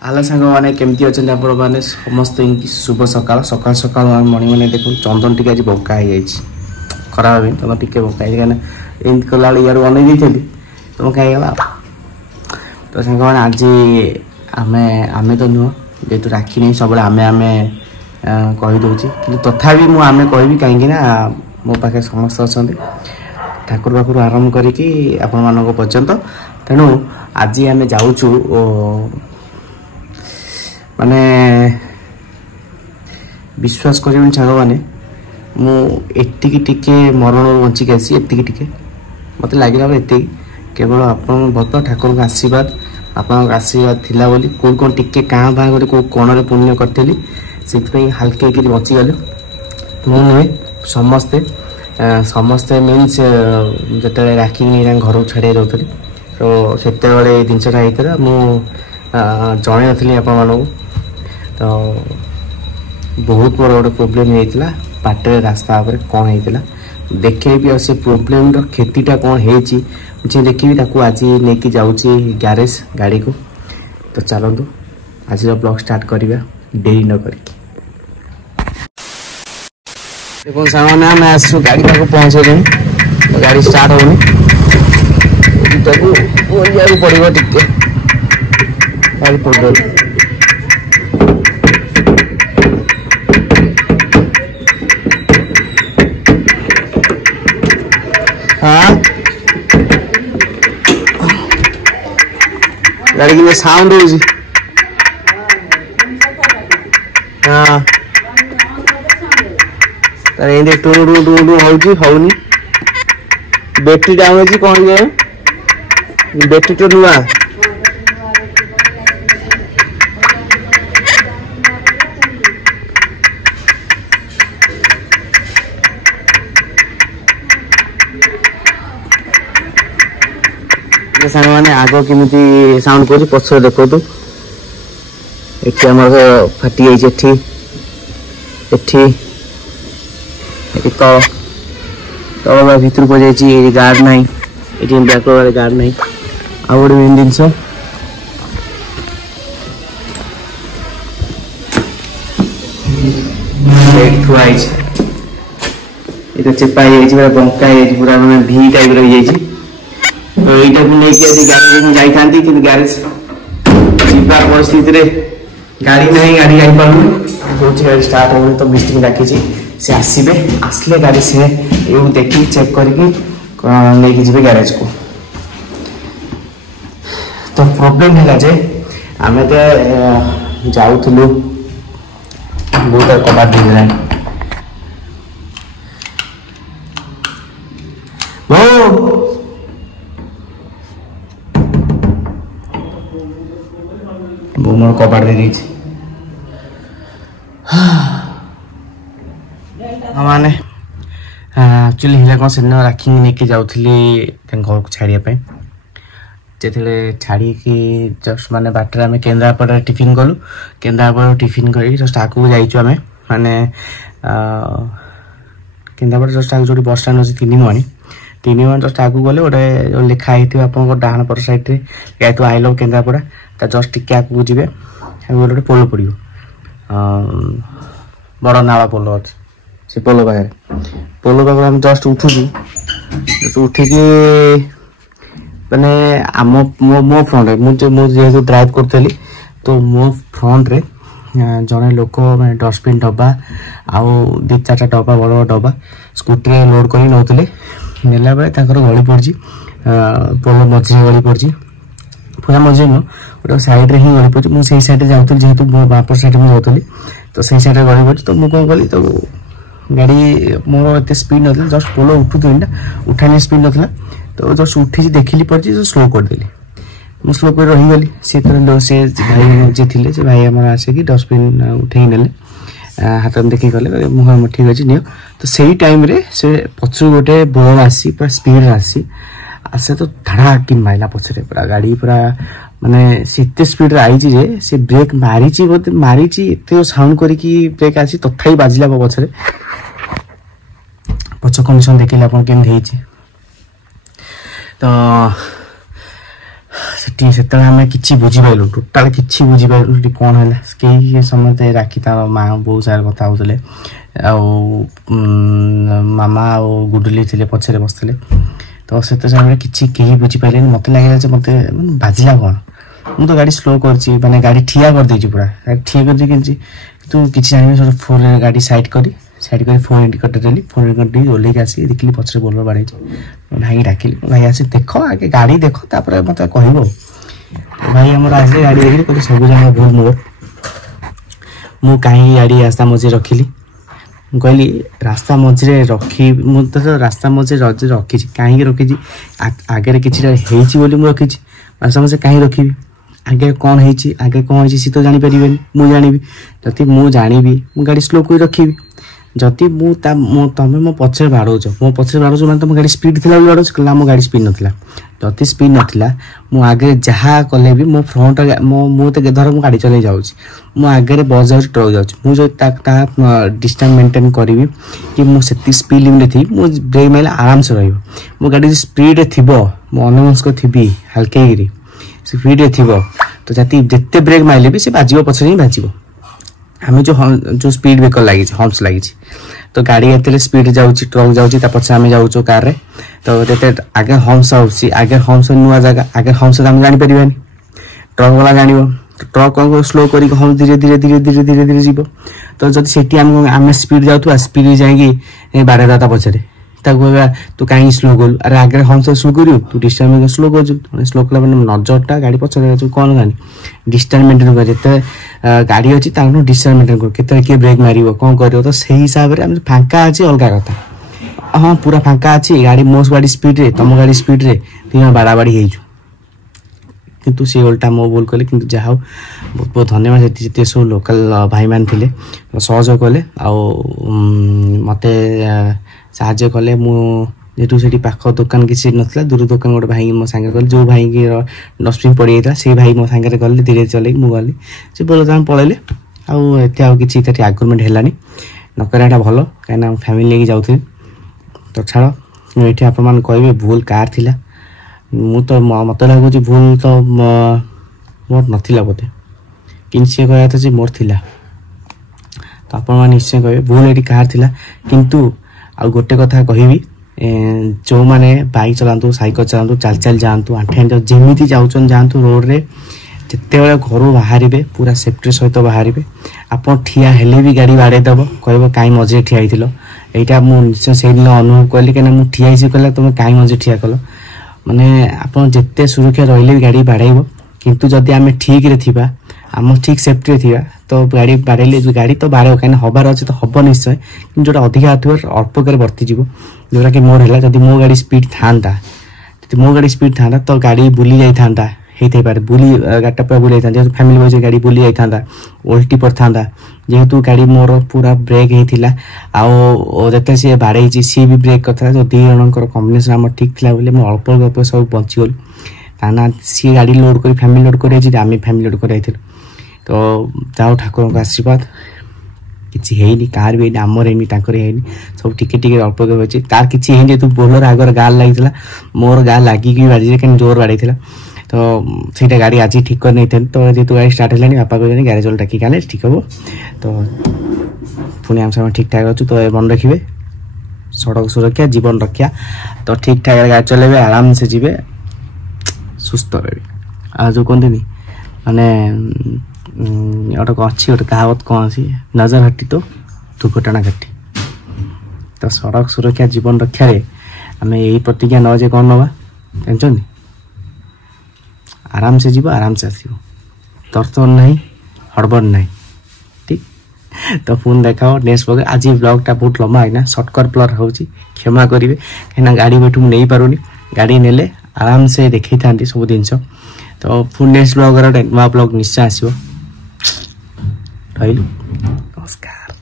Hello सांग मैंने केमती अच्छा आप समस्त शुभ सकाल सकाल सकाल मणि मैंने देख चंदन टी आज बंका हो खराब भी तुम टे बंका कहीं एमती कला यार अनै थी तुम खाईगला तो सांग मैंने आज आमे आमे तो नुह जेहतु राखी नहीं सब आमे आमे कहीदे कि तथापि मुझे कहि कहीं मो पाखे समस्त अच्छा ठाकुर पाखु आरंभ करके आपण मान पर्यंत तेणु आज आम जाऊँ माने विश्वास कर साग मैंने मुझे टिके मरण बचिक आसी एति मत लगे ये केवल आप भक्त ठाकुर आशीर्वाद आप आशीर्वाद थिला बोली कौन टिके काँ भाँ गोटे कौ कोण पुण्य करी से हाल्के बचीगले मुझे समस्ते समस्ते मीन्स जो राखी घर छाड़ी जाऊँगी तो से जिनसा होता जन नी आप तो बहुत मोर गोटे प्रोब्लेम होता बाटर रास्ता पर कौन होता देखे भी से प्रोब्लेम क्षतिटा कौन होती मुझे देखी आज नहीं जाऊँगी ग्यारेज गाड़ी को तो चलतु आज ब्लॉग स्टार्ट करवा डेरी न कर देखो सामने आम आसु गाड़ी पाक पहुँचे तो गाड़ी स्टार्ट होनी पड़ो टिके गाड़ी पड़ हाँ गाड़ी की साउंड हो हाँ टू टू टू टू होनी बैटरी डाउन अच्छी कौन बैटरी तो नुआ सांग मैंने आग केमी साउंड कर पछर देखो तो ये आम फाटी जाइए तल तल भर पड़ जाइए गार्ड ना ये बैक गार्ड ना आ गए मेन जिनस थुआई ये चेपा पूरा बंका पूरा मैंने भी टाइप रही तो यहीटा को लेकिन आज ग्यारेज जाती कि ग्यारेज जीवार परिस्थिति रे गाड़ी ना गाड़ी जापार बहुत गाड़ी स्टार्ट हो तो मिस्त्री डाकी से आसवे आसले गाड़ी से देखी चेक करके जी ग्यारेज को तो प्रोब्लेम है जे आम तो जाऊँ बहुत कबाड़ दे मोर कबाड़ दे दी मैंने एक्चुअली हिला कौन से राखी नहीं जाऊली घर को छाड़ापी जो छाड़ी जस्ट माने बाटर आम केन्द्रापड़ा टिफिन गलु केन्द्रापड़ा टिफिन कर जस्ट आगे जाइचु आम माने केन्द्रापड़ा जस्ट आगे जो बस स्टाण अच्छी 3 मुआणी जस्ट आगू गले गोटे लिखाई आप डाण पर सैड्रे तो आई लव केन्द्रापड़ा ता जस्ट टिके आगू जी गोटे पोल पड़ो बड़ नाला पोल अच्छे से पोल पाखे आम जस्ट उठिकी मैंने आम मो फ्रंट मुझे ड्राइव करी तो मो फ्रंट रे जड़े लोक मैं डस्टबिन डब्बा आउ 2-4टा डब्बा बड़ बड़ डब्बा स्कूटी लोड कर नौले नेला बेले गली पड़ी पोल मझे गली पड़ी पूरा मझे नुह गोटे सैड्रे ही गली पड़ी मुझे सैड्रे जाऊँ जेहतु मो बापर सैड में जाऊँगी तो से सैड्रे गली पड़ी तो मुझे कौन कली तो गाड़ी मोर एत स्पीड ना जस्ट पोल उठुना उठानी स्पीड ना तो जस्ट उठी देखिली पड़ी जो स्लो करदेली मुझे स्लो कर रहीगली से भाई जे थे से भाई आम आसिक डस्टबिन उठे ने हाथ में देखिए गले मुझे ठीक अच्छे नियो तो सही टाइम रे से पचर गोटे बल आसी पूरा स्पीड आसी आसे तो धड़ा कि माइला पछरे पूरा गाड़ी पूरा माने से स्पीड आई से ब्रेक मारी बोलते मारी एत साउंड करके ब्रेक आसी तथापि बाजिला पछरे पछ कंडीशन देखिए आप तो सेठी सेतले आमे किछि बुझी पाइलु टोटल किछि बुझी पाइलु सेठी कोन हैला केही समते राखी तार मां बहुत सारा कथा होतले आ मामा और गुडली थिले पछरे बसथिले तो सेते समय किछि केही बुझी पाइलेनी मते लागला जे मते बाजिला कोन मु तो गाड़ी स्लो करछि माने गाड़ी ठिया कर देछि पूरा ठिया कर दे किछि तो किछि जानि सर फोर गाड़ी साइड करी फोन इंडिकेटर देली फोन इंडिकेटर ओले के आसी देखली पछरे बोलर बाड़े भाई डाकिली भाई आसी देखो आगे गाड़ी देखो तापर मते कहबो भाई हमर आसे गाड़ी देखली कोइ सब जाना भूल मोर मु काहे गाड़ी रास्ता मझे रखिली कहली रास्ता मझे रखी मु तो रास्ता मझे रखी काहे रखी आगे किछि हेछि बोली मु रखी रास्ता मझे काहे रखी आगे कौन हेछि आगे कौन हेछि सी तो जानि परिबेनी मु जानिबी जति मु जानिबी मु गाड़ी स्लो कोइ रखिबी जति मु तमे मो पछे बाड़ोछ माने तुम गाड़ी स्पीड थिला बाड़ोछ कला मो गाड़ी स्पीड नथिला जति स्पीड नथिला मु आगे जहा कले भी मो फ्रंट मु ते धर मु गाड़ी चले जाउछ मु आगे बस जाउछ ट्रक जाउछ मु जो ता डिस्टेंस मेंटेन करिवि कि मु सेति स्पीड लिमिट थी मु ब्रेक माइला आराम से रहइबो मु गाड़ी स्पीड थिबो मु अनमनस को थिबी हल्के गिरी स्पीड थिबो तो जति जत्ते ब्रेक माइले भी से बाजिबो पछरे ही बाजिबो हमें जो स्पीड ब्रेकर लगी हम्स लगी तो गाड़ी एते स्पीड जाउची ट्रक जाउची ता पछे हमें जाउचो कार रे तो जते आगे हम्स आउची आगे हम्स नुआ जगह आगे हम्स हम जानि परिबानी ट्रक वाला जानिबो तो ट्रक को स्लो करी हम धीरे धीरे जीवो तो जति सेठी हम स्पीड जाउतु स्पीड जाएगी बारे दाता पछरे तू कहीं स्लो कर अरे आगे हम सब स्लो करू तू डिस्टेंस स्लो कर स्लो कला नजरटा गाड़ी पछरे कौन जानी डिस्टेंस मेंटेन कर जिते गाड़ी अच्छी डिस्टेंस मेंटेन कर केते के ब्रेक मारिबो कौन करियो तो सही हिसाब रे हम फांका अछि अलगा कथा हां पूरा फांका अछि गाड़ी मोस गाड़ी स्पीड रे तम गाड़ी स्पीड रे तीन बाड़ा बाड़ी हेजु किंतु से उल्टा मो बोल कले किंतु जाहो बहुत बहुत धन्यवाद जिते सब लोकल भाई मान थिले सहयोग कले आ मते साहाଯ୍ୟ कले मु जेटू सेठी पाख दुकान किसी नथला दूर दुकान गोटे भाई मो संगे गल जो भाई की डस्टबिन पड़ी था से भाई मो संगे गले धीरे चले मु गली से बोल हम पळेले आ एते आ किछि तटी आर्गुमेंट हेलानी नकराटा भलो काना फैमिली लेके जाउथे तो छाड़ मु एठी आप मान कहबे भूल कार थिला मु तो मत लागो जे भूल तो मोर नथिला बोते किनसे कहया था जे मोर थिला तो आप मान निश्चय कहबे भूल एठी कार थिला किंतु आ गोटे कथा कहबी जो माने बाइक चलांतु साइकिल चलांतु चल चल जानतु आठेन जेमिति जाउचन जानतु रोड रे जत्ते बेले घरो बाहरिबे पूरा सेफ्टी सहित बाहरिबे आपन ठिया हेले भी गाड़ी बाड़े दबो कहबो काई मजे ठिया हिथिलो एटा मु निश्चय से दिन अनुभव करली केना मु ठिया हिसी कहला तुम काई मजे ठिया कलो माने आपन जत्ते सुरक्षा रहले भी गाड़ी बाड़ाइबो किंतु जदी आमे ठीक रे थिबा आम ठीक सेफ्टी रे थिबा तो गाड़ी बाड़ेले गाड़ी तो बाड़े कहीं हबार अच्छे तो हम निश्चय कि जो अधिका अल्प कर बर्ती जीव जोटा कि मोर है जब मो गाड़ी स्पीड था मो गाड़ी स्पीड था तो गाड़ी बुली जाता पारे बुली गाड़ी पूरा बुली जाता जेहतु फैमिली बजे गाड़ी बुली जाता उल्टी पड़ था जेहेतु गाड़ी मोर पूरा ब्रेक होता आते सी बाड़े सी भी ब्रेक करता जो दी जनकर कम्बिनेसन आम ठीक था अल्प अल्प सब बचीगलु ताना सी गाड़ी लोड कर फैमिली लोड कर आम फैमिली लोड कर तो जाओ ठाकुर का आशीर्वाद किसी है कार भी आमर है सब टिके टिके अल्प अच्छे तार किसी है जेहतु बोलर आगर गाल लगी मोर गाल लगिकी बाड़ी कहीं जोर बाड़ी तो सहीटा गाड़ी आज ठीक कर नहीं तो जेहतु गाड़ी स्टार्ट है बापा कहते ग्यारेज वाला डाकी आने ठीक हम तो पुणी आम सब ठीक ठाक अच्छु तो मन रखिए सड़क सुरक्षा जीवन रक्षा तो ठीक ठाक गाड़ी चलेबे आराम से जीवे सुस्थ रहे आ जो कहते माने गोटे अच्छी गोटे कहावत कौन अच्छी नजर हटी तो दुर्घटना घटी तो सड़क सुरक्षा जीवन रक्षा आम यही प्रतिज्ञा नजे कौन नवा जानते आराम से जीव आराम से आसो तर्तन नहीं हड़बड़ नहीं ठीक तो फोन देखाओ नेक्स्ट ब्लॉग आज ब्लॉगटा बहुत लंबा है ना सर्टकट ब्लॉग हो क्षमा करेंगे कहीं गाड़ी बैठू नहीं पारूनी गाड़ी नेले आराम से देखी था सब जिन तो पुणी नेक्स्ट ब्लॉग नुआ ब्लॉग निश्चय आसो रही नमस्कार।